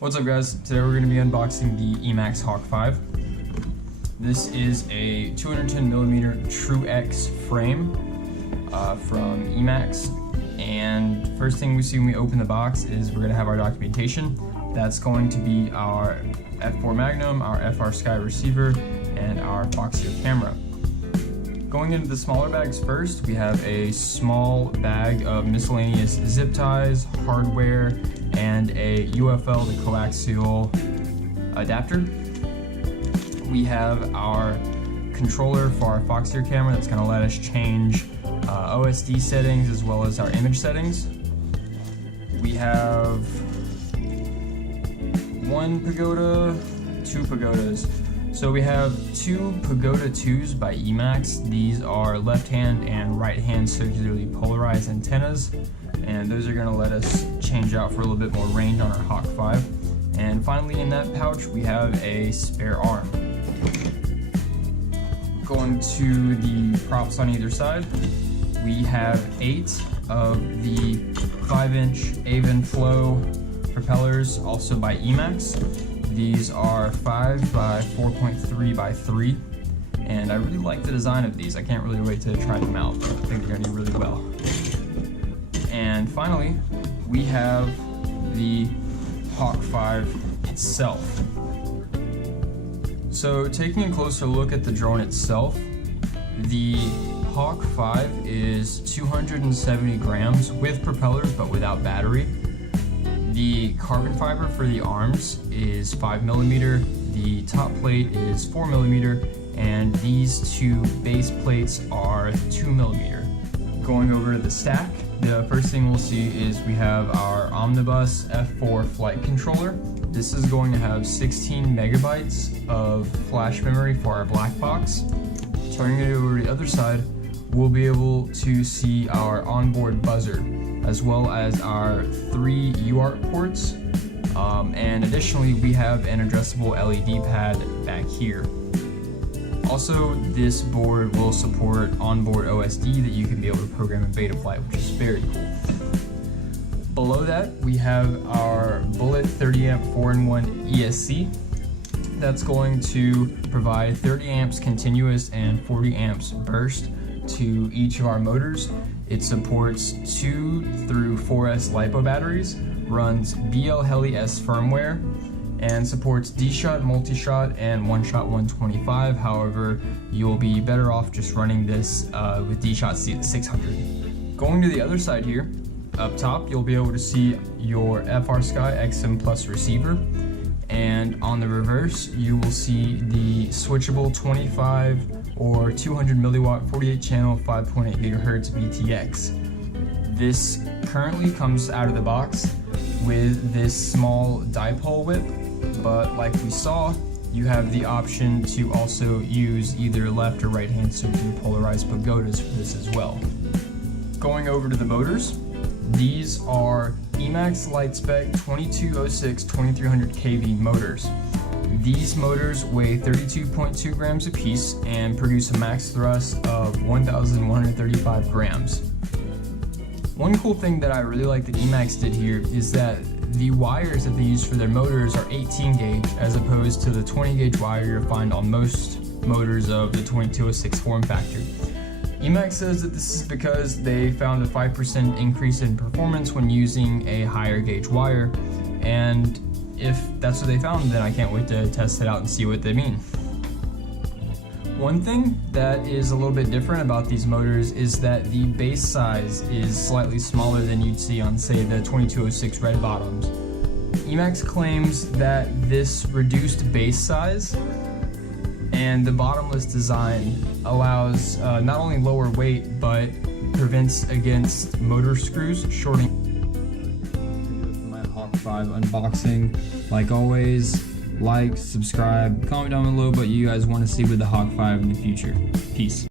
What's up, guys? Today we're going to be unboxing the Emax Hawk 5. This is a 210mm True X frame from Emax. And first thing we see when we open the box is we're going to have our documentation. That's going to be our f4 Magnum, our FR Sky receiver, and our Foxeer camera. Going into the smaller bags first, we have a small bag of miscellaneous zip ties, hardware, and a UFL to coaxial adapter. We have our controller for our Foxeer camera that's going to let us change OSD settings as well as our image settings. We have one pagoda, two pagodas. So we have two Pagoda 2s by Emax. These are left-hand and right-hand circularly polarized antennas, and those are going to let us change out for a little bit more range on our Hawk 5. And finally, in that pouch, we have a spare arm. Going to the props on either side, we have 8 of the 5-inch Avon Flow propellers, also by Emax. These are 5 by 4.3 by 3, and I really like the design of these. I can't really wait to try them out. I think they're going to do really well. And finally, we have the Hawk 5 itself. So taking a closer look at the drone itself, the Hawk 5 is 270 grams with propellers but without battery. The carbon fiber for the arms is 5mm, the top plate is 4mm, and these two base plates are 2mm. Going over to the stack, the first thing we'll see is we have our Omnibus F4 flight controller. This is going to have 16 megabytes of flash memory for our black box. Turning it over to the other side, we'll be able to see our onboard buzzer, as well as our 3 UART ports, and additionally we have an addressable LED pad back here. Also, this board will support onboard OSD that you can be able to program in Betaflight, which is very cool. Below that, we have our Bullet 30 amp 4-in-1 ESC. That's going to provide 30 amps continuous and 40 amps burst to each of our motors. It supports 2 through 4S LiPo batteries, runs BL Heli S firmware, and supports D-Shot, Multi-Shot, and One-Shot 125. However, you'll be better off just running this with D-Shot 600. Going to the other side here, up top, you'll be able to see your FR Sky XM Plus receiver, and on the reverse, you will see the switchable 25 or 200 milliwatt 48 channel 5.8 gigahertz VTX. This currently comes out of the box with this small dipole whip, but like we saw, you have the option to also use either left or right hand circularly polarized pagodas for this as well. Going over to the motors, these are Emax Lightspec 2206 2300 kV motors. These motors weigh 32.2 grams apiece and produce a max thrust of 1,135 grams. One cool thing that I really like that Emax did here is that the wires that they use for their motors are 18 gauge as opposed to the 20 gauge wire you'll find on most motors of the 2206 form factor. Emax says that this is because they found a 5% increase in performance when using a higher gauge wire, and if that's what they found, then I can't wait to test it out and see what they mean. One thing that is a little bit different about these motors is that the base size is slightly smaller than you'd see on, say, the 2206 red bottoms. Emax claims that this reduced base size and the bottomless design allows not only lower weight, but prevents against motor screws shorting. My Hawk 5 unboxing. Like always, like, subscribe, comment down below what you guys want to see with the Hawk 5 in the future. Peace.